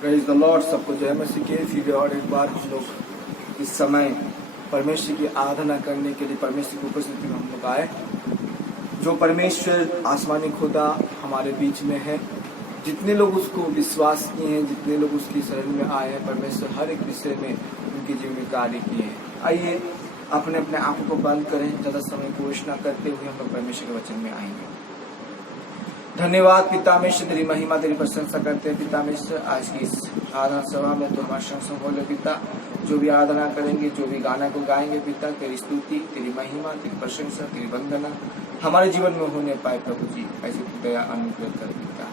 Praise the Lord. सबको जय मसीह के। फिर और एक बार हम लोग इस समय परमेश्वर की आराधना करने के लिए परमेश्वर की उपस्थिति में हम लोग आए। जो परमेश्वर आसमानी खुदा हमारे बीच में है, जितने लोग उसको विश्वास किए हैं, जितने लोग उसकी शरण में आए हैं, परमेश्वर हर एक विषय में उनके जीवन में कार्य किए हैं। आइए अपने अपने आंखों को बंद करें, ज्यादा समय को वेस्ट न करते हुए हम लोग परमेश्वर के वचन में आएंगे। धन्यवाद पिता मेश्वर, तेरी महिमा तेरी प्रशंसा करते हैं पिता मेश्वर। आज की इस आराधना सभा में तो हमारे संग बोले पिता, जो भी आराधना करेंगे, जो भी गाना को गाएंगे पिता, तेरी स्तुति, तेरी महिमा, तेरी प्रशंसा, तेरी वंदना हमारे जीवन में होने पाए प्रभु जी। ऐसी दया अनुग्रह कर पिता।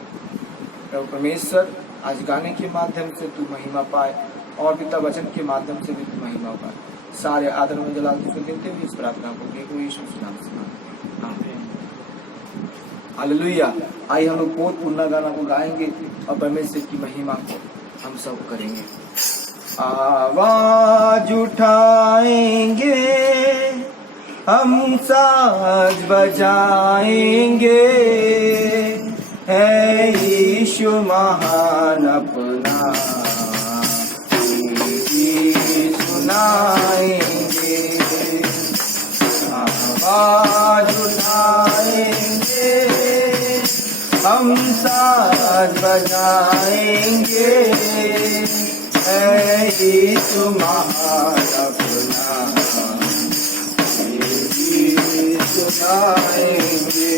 प्रभु परमेश्वर, आज गाने के माध्यम से तू महिमा पाए और पिता वचन के माध्यम से भी तू महिमा पाए। सारे आदर में जलाल तुझको देते हुए इस प्रार्थना को प्रभु यीशु के नाम से मांगते हैं, आमीन। हालेलुया। आइए हम लोग बहुत पुण्य गाना को गाएंगे और परमेश्वर की महिमा को हम सब करेंगे। आवाज उठाएंगे, हम साज बजाएंगे, है यीशु महान अपना सुनाएंगे। आवाज उठाएंगे, हम साज बजाएंगे, है यीशु महान अपना सुनाएंगे।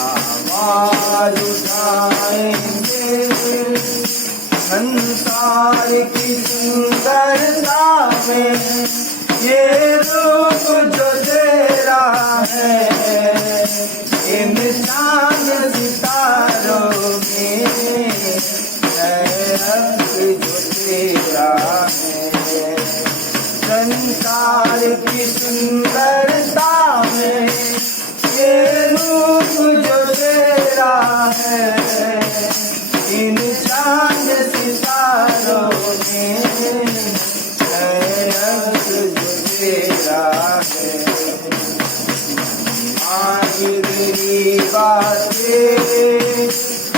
आवाज उठाएंगे, संसार की सुंदरता में ये रूप जो तेरा है, इन चांद सितारों में है रब जो तेरा है। संसार की सुंदरता में ये रूप जो तेरा है, इन चांद सितारों में है रब जो तेरा है। आखिरी बातें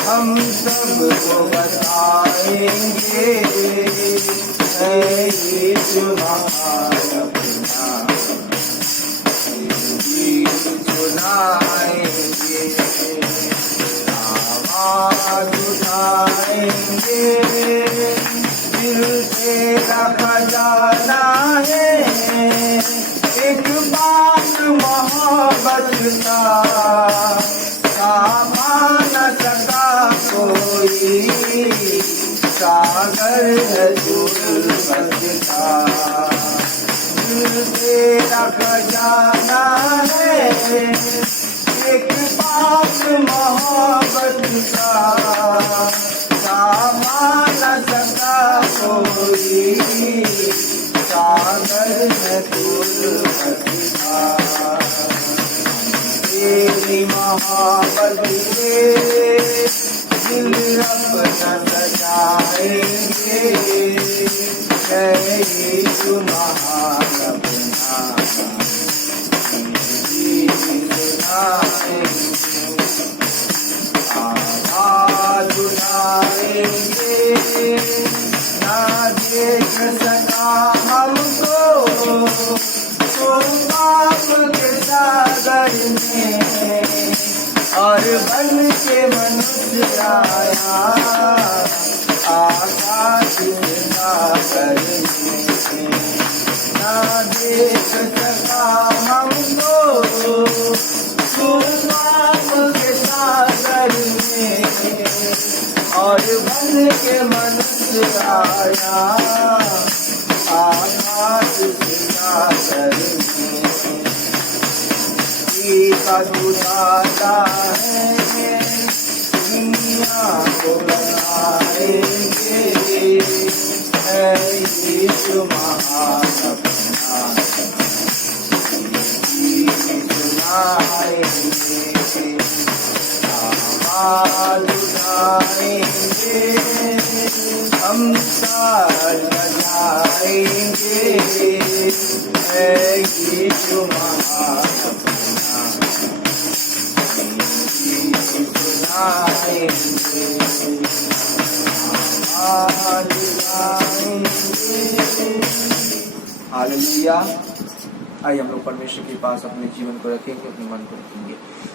हम सबको बताएंगे, है यीशु महान अपना सुनाएंगे। आवाज उठाएंगे, दिल तेरा खजाना है, एक बात मोहब्बत का सामा न सका कोई, सागर है जुल्फत का। दिल तेरा खजाना है, एक बात मोहब्बत का सामा न सका कोई, सागर है जुल्फत का। तेरी मोहब्बत से दिल अपना सजाएंगे, है यीशु महान अपना सुनाएंगे। आवाज उठाएंगे, ना देख सका हमको तो पाप के सागर में, और बन के मनुष्य आया आकाश सागर में। ना देख सका हमको तो पाप के सागर में, और बन के मनुष्य आया आकाश सागर में। का दुलारा है, दुनिया को बनाएंगे, है यीशु महान अपना सुनाएंगे। आवाज उठाएंगे, हम साज बजाएंगे, है यीशु महान अपना सुनाएंगे। हालेलुया। आइए हम लोग परमेश्वर के पास अपने जीवन को रखेंगे, अपने मन को रखेंगे।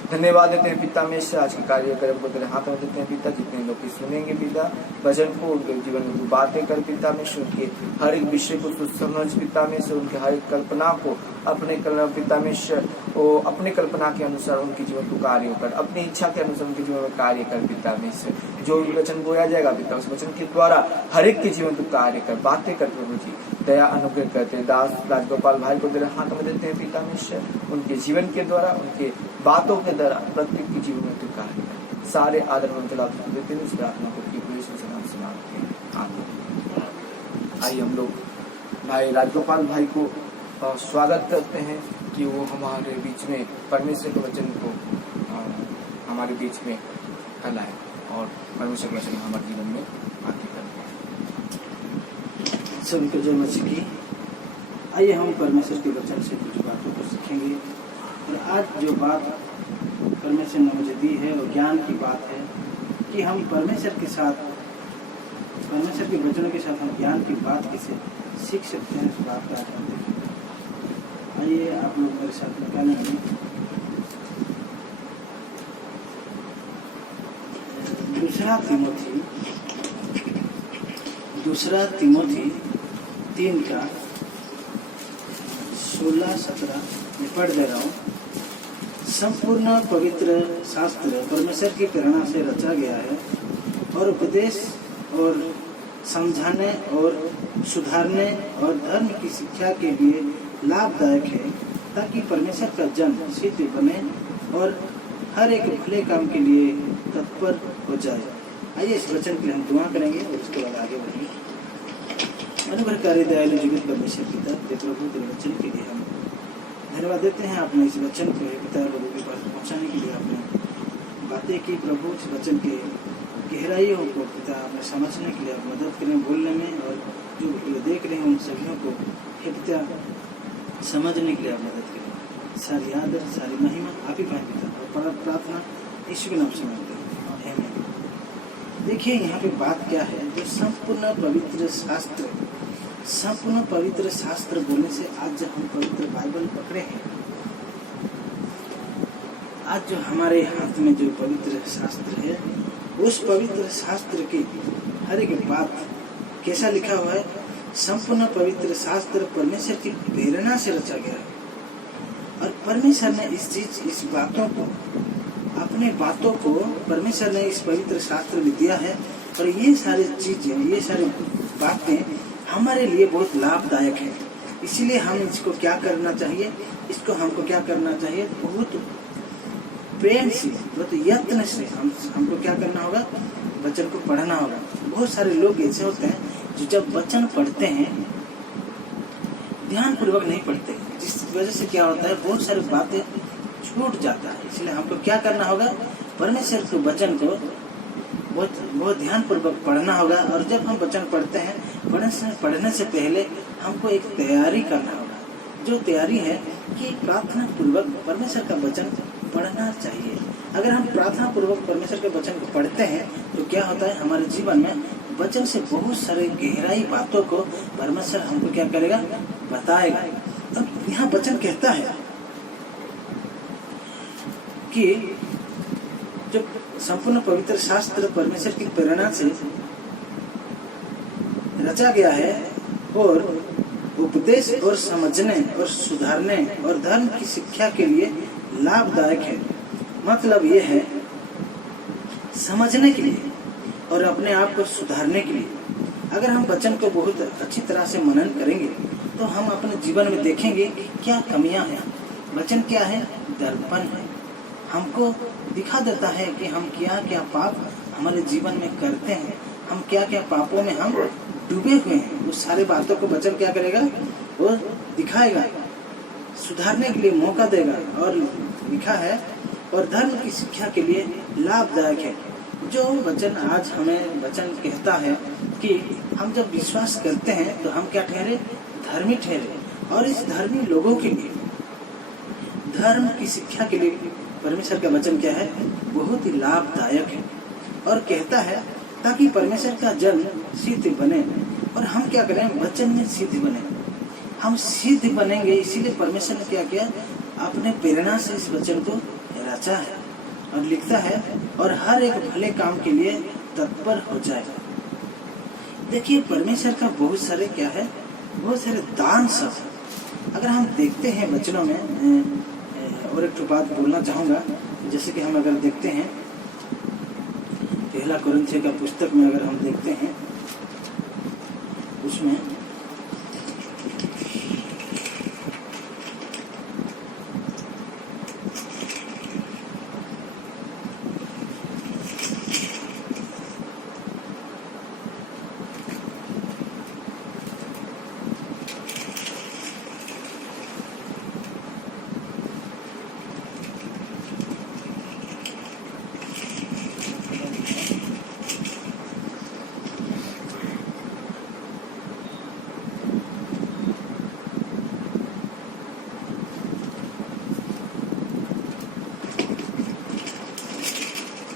धन्यवाद देते हैं पिता में से आज के कार्यक्रम को तेरे हाथों में देते हैं पिता। जितने लोग की सुनेंगे पिता वचन को, उनके जीवन में तू बातें कर पिता में से, उनके हर एक विषय को तू समझ पिता में से, उनके हर एक कल्पना को अपने पिता में से वो अपने कल्पना के अनुसार उनके जीवन को कार्य कर, अपनी इच्छा के अनुसार उनके जीवन में कार्य कर पिता में से। जो भी वचन बोया जाएगा पिता उस वचन के द्वारा हर एक के जीवन को कार्य कर, बातें कर प्रभु जी। दया अनुग्रह करते दास राजगोपाल भाई को तेरे हाथ में देते हैं पिता में से, उनके जीवन के द्वारा, उनके बातों के द्वारा प्रत्येक के जीवन में तू कार्य कर। सारे आदर में चला देते हैं इस प्रार्थना को समाप्त आइए हम लोग भाई राजगोपाल भाई को स्वागत करते हैं कि वो हमारे बीच में परमेश्वर के वचन को हमारे बीच में फैलाए और परमेश्वर के वचन हमारे जीवन में आगे करें। सभी को जय मसीह की। आइए हम परमेश्वर के वचन से कुछ बातों को सीखेंगे। और आज जो बात परमेश्वर ने मुझे दी है वो ज्ञान की बात है कि हम परमेश्वर के साथ, परमेश्वर के वचनों के साथ हम ज्ञान की बात कैसे सीख सकते हैं, इस बात का आज हम देखेंगे। आइए आप लोग मेरे साथ निकालेंगे दूसरा तिमोथी 3 का 16-17 में पढ़ दे रहा हूँ। संपूर्ण पवित्र शास्त्र परमेश्वर की प्रेरणा से रचा गया है और उपदेश और समझाने और सुधारने और धर्म की शिक्षा के लिए लाभदायक है, ताकि परमेश्वर का जन सिद्ध बने और हर एक भले काम के लिए तत्पर हो जाए। आइए इस वचन के लिए हम दुआ करेंगे और उसके बाद आगे बढ़ेंगे। अनुग्रहकारी दयालु जीवित परमेश्वर पिता, प्रभु तेरे वचन के लिए हम धन्यवाद देते हैं। आपने इस वचन को पिता लोगों के पास पहुंचाने के लिए आपने बातें की प्रभु। इस वचन के गहराइयों को पिता आपने समझने के लिए आप मदद करें बोलने में, और जो देख रहे हैं उन सभी को पिता समझने के लिए आप मदद करें। सारी आदर सारी महिमा आप ही पाएं पिता, और प्रार्थना यीशु के नाम से मांगते हैं। देखिए यहाँ पे बात क्या है, जो संपूर्ण पवित्र शास्त्र बोलने से आज जो हम पवित्र बाइबल पकड़े हैं, आज जो हमारे हाथ में जो पवित्र शास्त्र है, उस पवित्र शास्त्र की हर एक बात कैसा लिखा हुआ है। संपूर्ण पवित्र शास्त्र परमेश्वर की प्रेरणा से रचा गया है, और परमेश्वर ने इस बातों को, अपने बातों को परमेश्वर ने इस पवित्र शास्त्र में दिया है। और ये सारी चीजें, ये सारी बातें हमारे लिए बहुत लाभदायक है। इसीलिए हम इसको क्या करना चाहिए, इसको हमको क्या करना चाहिए, बहुत प्रेम से, बहुत यत्न से हमको क्या करना होगा, वचन को पढ़ना होगा। बहुत सारे लोग ऐसे होते हैं जो जब वचन पढ़ते हैं ध्यान पूर्वक नहीं पढ़ते, जिस वजह से क्या होता है, बहुत सारी बातें छूट जाता है। इसलिए हमको क्या करना होगा, परमेश्वर के वचन को बहुत ध्यान पूर्वक पढ़ना होगा। और जब हम वचन पढ़ते हैं, पढ़ने से पहले हमको एक तैयारी करना होगा। जो तैयारी है कि प्रार्थना पूर्वक परमेश्वर का वचन पढ़ना चाहिए। अगर हम प्रार्थना पूर्वक परमेश्वर के वचन को पढ़ते हैं तो क्या होता है, हमारे जीवन में वचन से बहुत सारे गहराई बातों को परमेश्वर हमको क्या करेगा, बताएगा। अब यहाँ वचन कहता है कि जो संपूर्ण पवित्र शास्त्र परमेश्वर की प्रेरणा से रचा गया है और उपदेश और समझने और सुधारने और धर्म की शिक्षा के लिए लाभदायक है। मतलब ये है समझने के लिए और अपने आप को सुधारने के लिए। अगर हम वचन को बहुत अच्छी तरह से मनन करेंगे तो हम अपने जीवन में देखेंगे क्या कमियां हैं। वचन क्या है, दर्पण है, हमको दिखा देता है कि हम क्या क्या पाप हमारे जीवन में करते हैं, हम क्या क्या पापों में हम डूबे हुए हैं। उस सारी बातों को वचन क्या करेगा, वो दिखाएगा, सुधारने के लिए मौका देगा। और लिखा है और धर्म की शिक्षा के लिए लाभदायक है। जो वचन आज हमें वचन कहता है कि हम जब विश्वास करते हैं तो हम क्या ठहरे, धर्मी ठहरे। और इस धर्मी लोगों के लिए धर्म की शिक्षा के लिए परमेश्वर का वचन क्या है, बहुत ही लाभदायक है। और कहता है ताकि परमेश्वर का जन सिद्ध बने। और हम क्या करें, वचन में सिद्ध बने। हम सिद्ध बनेंगे। इसीलिए परमेश्वर ने क्या किया, अपने प्रेरणा से इस वचन को रचा है और लिखता है, और हर एक भले काम के लिए तत्पर हो जाए। देखिए परमेश्वर का बहुत सारे क्या है, बहुत सारे दान सब है। अगर हम देखते हैं वचनों में, और एक बात बोलना चाहूँगा, जैसे कि हम अगर देखते हैं पहला कुरिन्थियों का पुस्तक में अगर हम देखते हैं, उसमें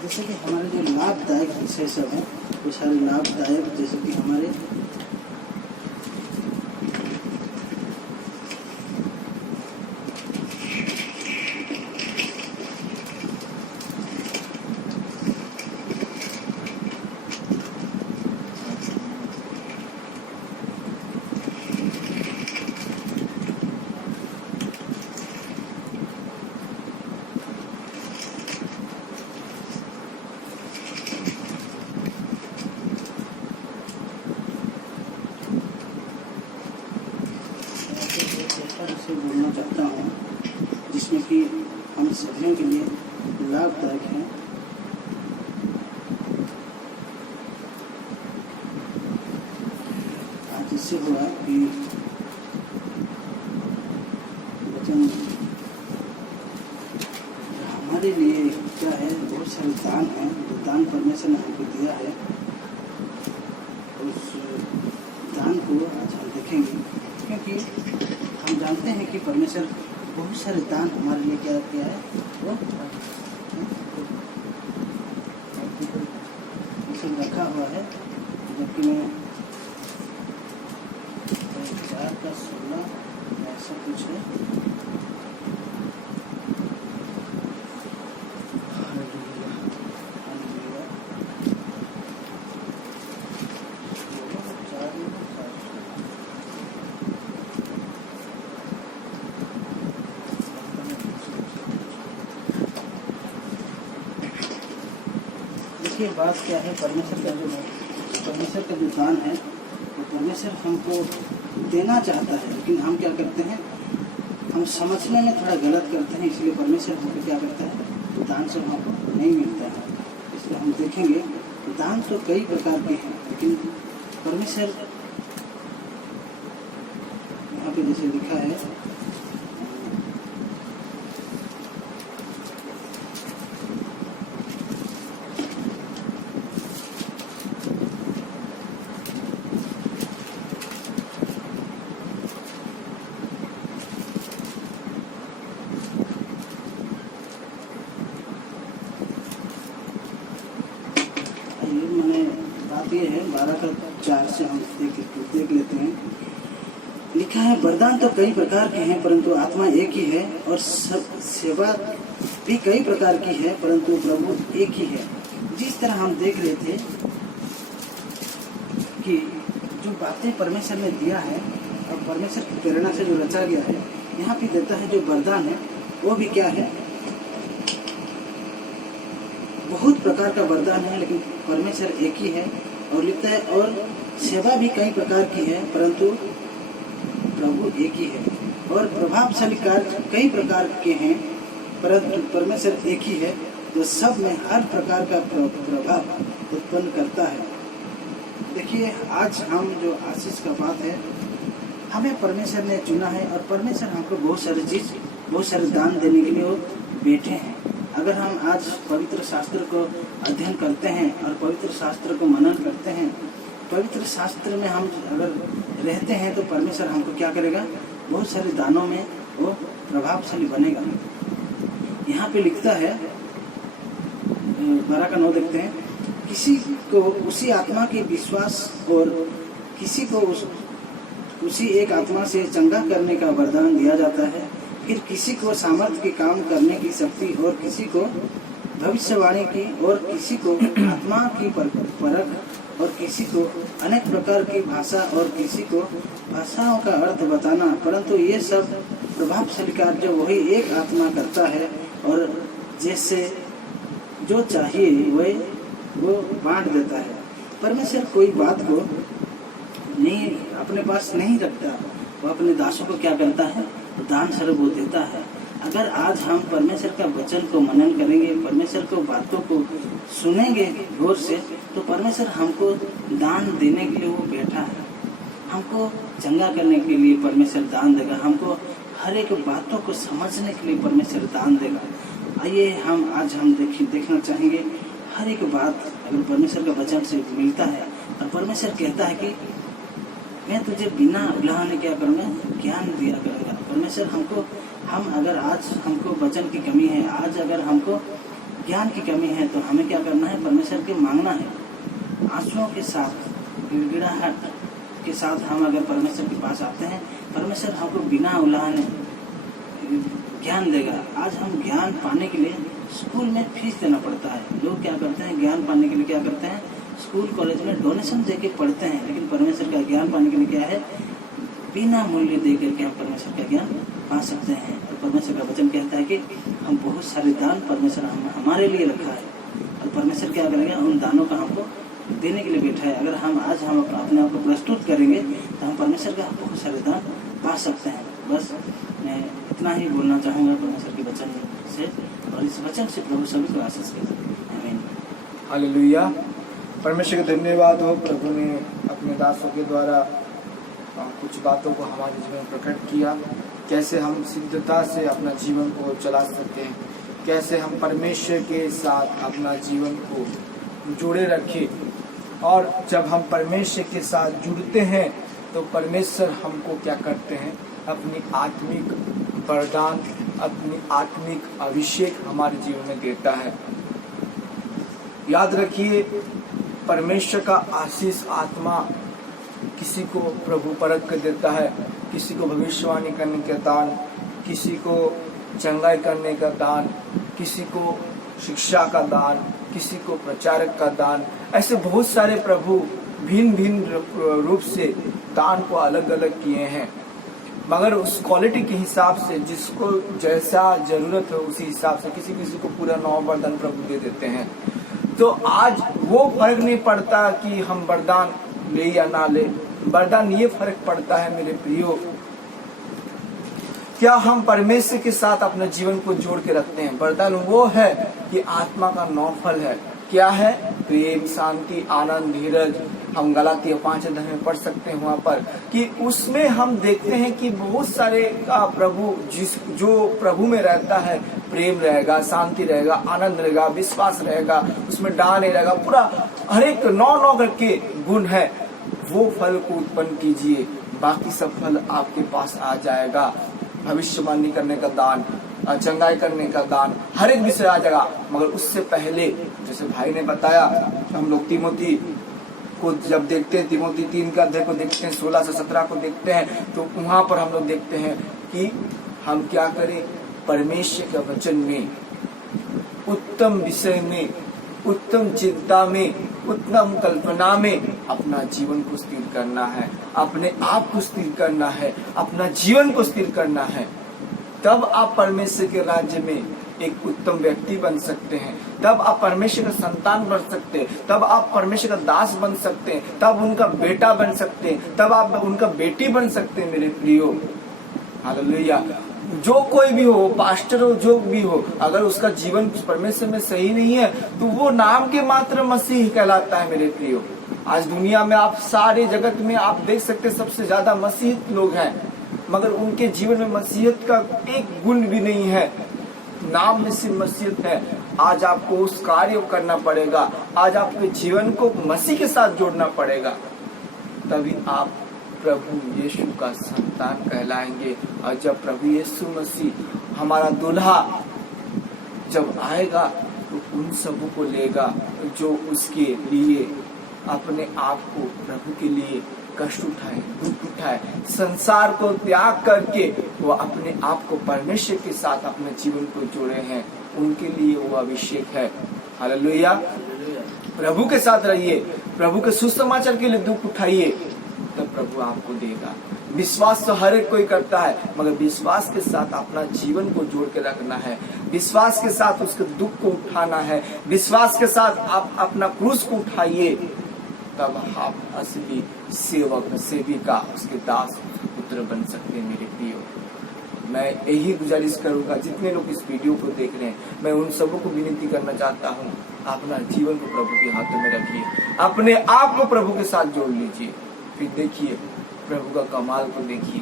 जैसे कि हमारे जो लाभदायक विषय सब हैं, वो सारे लाभदायक, जैसे कि हमारे से बोलना चाहता हूँ, जिसमें कि हम सभी के लिए लाभदायक है। आज इससे हुआ कि वचन हमारे लिए क्या है, बहुत सारे दान हैं, जो दान परमेश्वर ने हमको दिया है। उस दान को आज हम देखेंगे, क्योंकि हम जानते हैं कि परमेश्वर बहुत सारे दान हमारे लिए क्या किया है, वो सब रखा हुआ है। जबकि मैं 4 का 16 ऐसा कुछ है। देखिए बात क्या है, परमेश्वर का जो दान है, वो परमेश्वर हमको देना चाहता है, लेकिन हम क्या करते हैं, हम समझने में थोड़ा गलत करते हैं। इसलिए परमेश्वर हमको क्या करता है, दान से हमको नहीं मिलता है। इसलिए हम देखेंगे दान तो कई प्रकार के हैं, लेकिन परमेश्वर यहाँ पे जैसे लिखा है, बात ये है 12 का 4 से हम देख लेते हैं। लिखा है, वरदान तो कई प्रकार के हैं, परंतु आत्मा एक ही है, और सब सेवा भी कई प्रकार की है, परंतु प्रभु एक ही है। जिस तरह हम देख रहे थे कि जो बातें परमेश्वर ने दिया है और परमेश्वर की प्रेरणा से जो रचा गया है, यहाँ पे देता है जो वरदान है वो भी क्या है, बहुत प्रकार का वरदान है, लेकिन परमेश्वर एक ही है। और लिखता है, और सेवा भी कई प्रकार की है, परंतु प्रभु एक ही है। और प्रभावशाली कार्य कई प्रकार के हैं, परंतु परमेश्वर एक ही है, जो सब में हर प्रकार का प्रभाव उत्पन्न करता है। देखिए आज हम जो आशीष का बात है, हमें परमेश्वर ने चुना है, और परमेश्वर हमको बहुत सारी चीज़, बहुत सारे दान देने के लिए वो बैठे हैं। अगर हम आज पवित्र शास्त्र को अध्ययन करते हैं और पवित्र शास्त्र को मनन करते हैं, पवित्र शास्त्र में हम अगर रहते हैं, तो परमेश्वर हमको क्या करेगा, बहुत सारे दानों में वो प्रभावशाली बनेगा। यहाँ पे लिखता है 12 का 9 देखते हैं, किसी को उसी आत्मा के विश्वास और किसी को उसी एक आत्मा से चंगा करने का वरदान दिया जाता है। फिर किसी को सामर्थ्य के काम करने की शक्ति, और किसी को भविष्यवाणी की, और किसी को आत्मा की परख, और किसी को अनेक प्रकार की भाषा, और किसी को भाषाओं का अर्थ बताना। परंतु ये सब प्रभावशाली कार्य वही एक आत्मा करता है, और जैसे जो चाहिए वह वो बांट देता है। परमेश्वर कोई बात को नहीं अपने पास नहीं रखता, वो अपने दासों को क्या करता है, दान स्वरूप वो देता है। अगर आज हम परमेश्वर का वचन को मनन करेंगे, परमेश्वर को बातों को सुनेंगे गौर से, तो परमेश्वर हमको दान देने के लिए वो बैठा है। हमको चंगा करने के लिए परमेश्वर दान देगा, हमको हर एक बातों को समझने के लिए परमेश्वर दान देगा। आइए हम देखना चाहेंगे हर एक बात अगर परमेश्वर का वचन से मिलता है, और परमेश्वर कहता है कि मैं तुझे बिना बुलाने क्या करूँगा, ज्ञान दिया करूँगा। परमेश्वर अगर आज हमको वचन की कमी है, आज अगर हमको ज्ञान की कमी है, तो हमें क्या करना है, परमेश्वर के मांगना है। आंसुओं के साथ, गिड़गिड़ाहट के साथ हम अगर परमेश्वर के पास आते हैं, परमेश्वर हमको बिना उलाहने ज्ञान देगा। आज हम ज्ञान पाने के लिए स्कूल में फीस देना पड़ता है। लोग क्या करते हैं, ज्ञान पाने के लिए क्या करते हैं, स्कूल कॉलेज में डोनेशन दे के पढ़ते हैं। लेकिन परमेश्वर का ज्ञान पाने के लिए क्या है, बिना मूल्य दे करके हम परमेश्वर का ज्ञान पा सकते हैं। और परमेश्वर का वचन कहता है कि हम बहुत सारे दान परमेश्वर हमारे लिए रखा है, और परमेश्वर क्या करेंगे, उन दानों का हमको देने के लिए बैठा है। अगर हम अपने आप को प्रस्तुत करेंगे, तो हम परमेश्वर का बहुत सारे दान पा सकते हैं। बस मैं इतना ही बोलना चाहूँगा परमेश्वर के वचन से, और इस वचन से प्रभु सभी को आशीष दें। आमीन। हालेलुया। परमेश्वर का धन्यवाद हो, प्रभु ने अपने दासों के द्वारा कुछ बातों को हमारे जीवन में प्रकट किया। कैसे हम सिद्धता से अपना जीवन को चला सकते हैं, कैसे हम परमेश्वर के साथ अपना जीवन को जोड़े रखें। और जब हम परमेश्वर के साथ जुड़ते हैं, तो परमेश्वर हमको क्या करते हैं, अपनी आत्मिक वरदान, अपनी आत्मिक अभिषेक हमारे जीवन में देता है। याद रखिए, परमेश्वर का आशीष आत्मा किसी को प्रभु परख कर देता है, किसी को भविष्यवाणी करने का दान, किसी को चंगाई करने का दान, किसी को शिक्षा का दान, किसी को प्रचारक का दान। ऐसे बहुत सारे प्रभु भिन्न भिन्न रूप से दान को अलग अलग किए हैं, मगर उस क्वालिटी के हिसाब से जिसको जैसा जरूरत है उसी हिसाब से किसी किसी को पूरा 9 वरदान प्रभु दे देते हैं। तो आज वो फर्क नहीं पड़ता कि हम वरदान ले या ना ले, वरदान ये फर्क पड़ता है मेरे प्रियो, क्या हम परमेश्वर के साथ अपने जीवन को जोड़ के रखते हैं। वरदान वो है कि आत्मा का 9 फल है। क्या है, प्रेम, शांति, आनंद, धीरज। हम गलातिया 5 अध्याय में पढ़ सकते हैं वहाँ पर कि उसमें हम देखते हैं कि बहुत सारे का प्रभु जो प्रभु में रहता है, प्रेम रहेगा, शांति रहेगा, आनंद रहेगा, विश्वास रहेगा, उसमें डाह नहीं रहेगा, पूरा हर एक 9 करके गुण है। वो फल को उत्पन्न कीजिए, बाकी सब फल आपके पास आ जाएगा। भविष्यवाणी करने का दान, चंगाई करने का दान, हर एक विषय आ जाएगा। मगर उससे पहले जैसे भाई ने बताया, हम लोग तिमोथी को जब देखते हैं, तिमोथी 3 का अध्याय को देखते हैं, 16 से 17 को देखते हैं, तो वहां पर हम लोग देखते हैं कि हम क्या करें, परमेश्वर के वचन में, उत्तम विषय में, उत्तम चिंता में, उत्तम कल्पना में अपना जीवन को स्थिर करना है, अपने आप को स्थिर करना है, अपना जीवन को स्थिर करना है। तब आप परमेश्वर के राज्य में एक उत्तम व्यक्ति बन सकते हैं, तब आप परमेश्वर का संतान बन सकते हैं, तब आप परमेश्वर का दास बन सकते हैं, तब उनका बेटा बन सकते हैं, तब आप उनका बेटी बन सकते हैं। मेरे प्रियो, हालेलुया। जो कोई भी हो, पास्टर हो, जो भी हो, अगर उसका जीवन परमेश्वर में सही नहीं है, तो वो नाम के मात्र मसीह कहलाता है। मेरे प्रियो, आज दुनिया में आप सारे जगत में आप देख सकते हैं, सबसे ज्यादा मसीह लोग हैं, मगर उनके जीवन में मसीहत का एक गुण भी नहीं है। नाम में सिर्फ मसीहत है। आज आपको उस कार्य को करना पड़ेगा, आज आपके जीवन को मसीह के साथ जोड़ना पड़ेगा, तभी आप प्रभु यीशु का संतान कहलाएंगे। और जब प्रभु यीशु मसीह हमारा दूल्हा जब आएगा, तो उन सबों को लेगा जो उसके लिए अपने आप को प्रभु के लिए कष्ट उठाए, दुख उठाए, संसार को त्याग करके वो अपने आप को परमेश्वर के साथ अपने जीवन को जोड़े हैं, उनके लिए वो अभिषेक है। हालेलुया। प्रभु के साथ रहिए, प्रभु के सुसमाचार के लिए दुख उठाइए, तब प्रभु आपको देगा। विश्वास तो हर एक कोई करता है, मगर विश्वास के साथ अपना जीवन को जोड़ के रखना है, विश्वास के साथ उसके दुख को उठाना है, विश्वास के साथ आप अपना क्रूस को उठाइए, तब आप असली सेवक, सेविका, उसके दास पुत्र बन सकते हैं। मेरे प्रियो, मैं यही गुजारिश करूंगा, जितने लोग इस वीडियो को देख रहे हैं, मैं उन सबों को विनती करना चाहता हूँ, अपना जीवन को प्रभु के हाथों में रखिए, अपने आप को प्रभु के साथ जोड़ लीजिए, फिर देखिए प्रभु का कमाल को देखिए।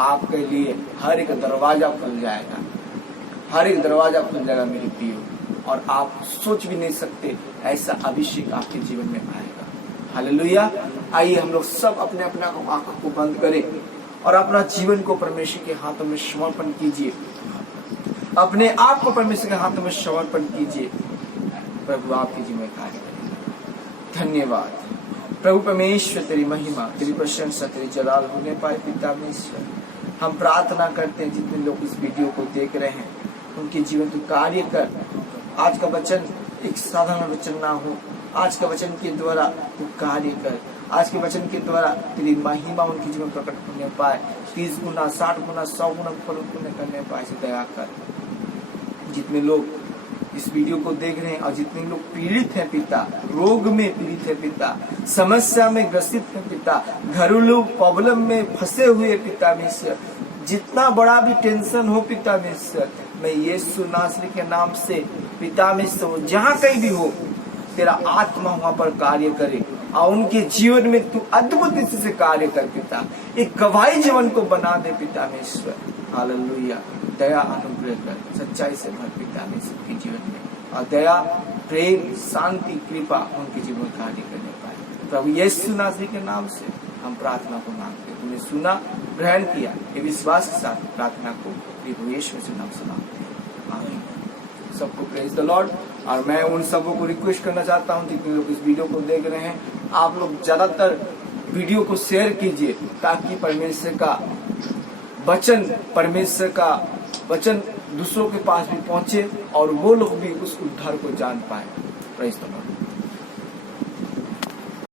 आपके लिए हर एक दरवाजा खुल जाएगा, हर एक दरवाजा खुल जाएगा मेरे प्रियो, और आप सोच भी नहीं सकते ऐसा अभिषेक आपके जीवन में आएगा। हालेलुया। आइए हम लोग सब अपने अपने आंखों को बंद करें और अपना जीवन को परमेश्वर के हाथों में समर्पण कीजिए, अपने आप को परमेश्वर के हाथों में समर्पण कीजिए। प्रभु आपके जीवन में कार्य करेगा। धन्यवाद प्रभु परमेश्वर, तेरी महिमा, तेरी प्रशंसा, तेरी जलाल होने पाए पिता परमेश्वर। हम प्रार्थना करते हैं जितने लोग इस वीडियो को देख रहे हैं, उनके जीवन को कार्य कर। आज का वचन एक साधारण वचन ना हो, आज के वचन के द्वारा तू कार्य कर, आज के वचन के द्वारा तेरी महिमा उनके जीवन प्रकट होने पाए, 30 गुना, 60 गुना, 100 गुना फल उत्पन्न करने पाए से दया कर। जितने लोग इस वीडियो को देख रहे हैं और जितने लोग पीड़ित हैं पिता, रोग में पीड़ित है पिता, समस्या में ग्रसित है पिता, घरेलू प्रॉब्लम में फंसे हुए पिता परमेश्वर, जितना बड़ा भी टेंशन हो पिता परमेश्वर, मैं यीशु नासरी के नाम से पिता परमेश्वर, जहाँ कहीं भी हो तेरा आत्मा वहां पर कार्य करे और उनके जीवन में तू अद्भुत से कार्य कर पिता, एक गवाही जीवन को बना दे पिता परमेश्वर। हालेलुया। दया अनुग्रह कर, सच्चाई से भर पिता में सबके जीवन में, और दया, प्रेम, शांति, कृपा उनके जीवन में कार्य करने पाए। प्रभु यीशु नासरी के नाम से हम प्रार्थना को मांगते, तूने सुना, ग्रहण किया, ये विश्वास के साथ प्रार्थना को प्रभु यीशु के नाम से मांगते हैं। आमीन। सबको प्रेज द लॉर्ड। और मैं उन सबों को रिक्वेस्ट करना चाहता हूँ जितने लोग इस वीडियो को देख रहे हैं, आप लोग ज्यादातर वीडियो को शेयर कीजिए, ताकि परमेश्वर का वचन, परमेश्वर का वचन दूसरों के पास भी पहुंचे और वो लोग भी उस उद्धार को जान पाए। Praise the Lord.